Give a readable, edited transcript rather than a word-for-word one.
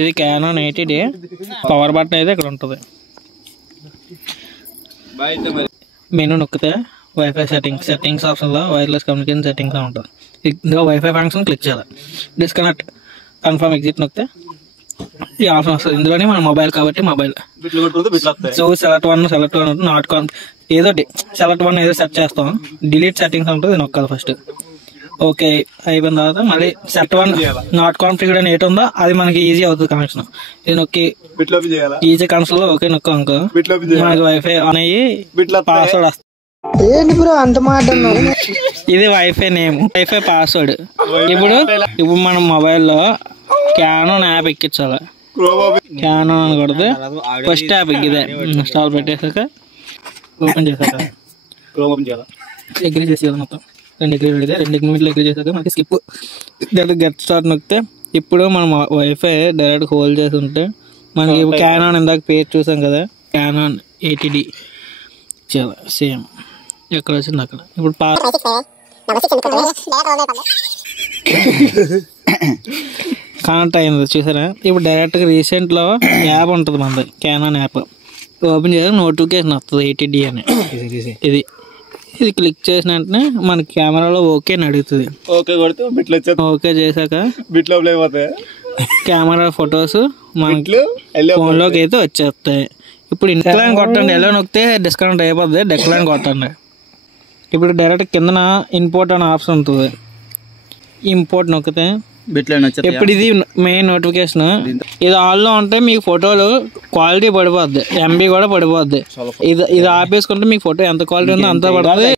ఇది Canon 80D power button అయితే ఇక్కడ ఉంటుంది. మెనూ నొక్కితే వైఫై సెట్టింగ్స్ ఆప్షన్లో వైర్లెస్ కమ్యూనికేషన్ సెట్టింగ్స్ అని ఉంటుంది. ఇంకా వైఫై ఫంక్షన్ క్లిక్ చేయాలి. డిస్కనెక్ట్ కన్ఫర్మ్ ఎగ్జిట్ నొక్కితే ఈ ఆప్షన్ వస్తుంది. ఇందులోనే మన మొబైల్ కాబట్టి mobile so select one not కాన్ ఏదో సెలెక్ట్ వన్ ఏదో సెట్ చేస్తాం. డిలీట్ సెట్టింగ్స్ ఉంటుంది నొక్కాలి ఫస్ట్. ఓకే అయిపోయిన తర్వాత మళ్ళీ సెట్ వన్ నాట్ కాన్ఫిగర్డ్ అని ఏటి ఉందో అది మనకి ఈజీ అవుతుంది కనెక్షన్. ఇది నొక్కి ఈజీ కనెక్షన్ లో ఓకే నొక్క అనుకో మనకి వైఫై ఆన్ అయ్యి పాస్వర్డ్ వస్తుంది. ఇది వైఫై నేమ్ వైఫై పాస్వర్డ్. ఇప్పుడు మనం మొబైల్లో క్యానోన్ యాప్ ఎక్కించాలి. క్యానోన్ అని కొడితే ఫస్ట్ యాప్ ఎక్కిదే ఇన్స్టాల్ పెట్టేసాక ఓపెన్ చేసాక అగ్రీ చేసేయాలి. మొత్తం 2 అగ్రీ పెడితే 2 నిమిషాలు అగ్రీ చేసాక మనకి స్కిప్ గెట్ స్టార్ట్ నొక్కితే ఇప్పుడు మనం వైఫై డైరెక్ట్ హోల్డ్ చేసి ఉంటే మనకి క్యానోన్ ఇందాక పేజ్ చూసాం కదా Canon 80D చాలా సేమ్ ఎక్కడ వచ్చింది అక్కడ. ఇప్పుడు కనెక్ట్ అయింది చూసారా. ఇప్పుడు డైరెక్ట్గా రీసెంట్లో యాప్ ఉంటుంది మనది Canon యాప్ ఓపెన్ చేయాలి. నోటిఫికేషన్ వస్తుంది 80D అని. ఇది క్లిక్ చేసిన వెంటనే మన కెమెరాలో ఓకే అని అడుగుతుంది. ఓకే చేశాక కెమెరా ఫొటోస్ మనకి ఫోన్లోకి అయితే వచ్చేస్తాయి. ఇప్పుడు డిక్లైన్ కొట్టండి. ఎలా నొక్కితే డిస్కనెక్ట్ అయిపోద్ది. డిక్లైన్ కొట్టండి. ఇప్పుడు డైరెక్ట్ కిందన ఇంపోర్ట్ అనే ఆప్షన్ ఉంటుంది. ఇంపోర్ట్ నొక్కితే ఇప్పుడు ఇది మెయిన్ నోటిఫికేషన్. ఇది ఆన్లో ఉంటే మీకు ఫోటోలు క్వాలిటీ పడిపోద్ది, MB కూడా పడిపోద్ది. ఇది ఆపేసుకుంటే మీకు ఫోటో ఎంత క్వాలిటీ ఉందో అంత పడుతుంది.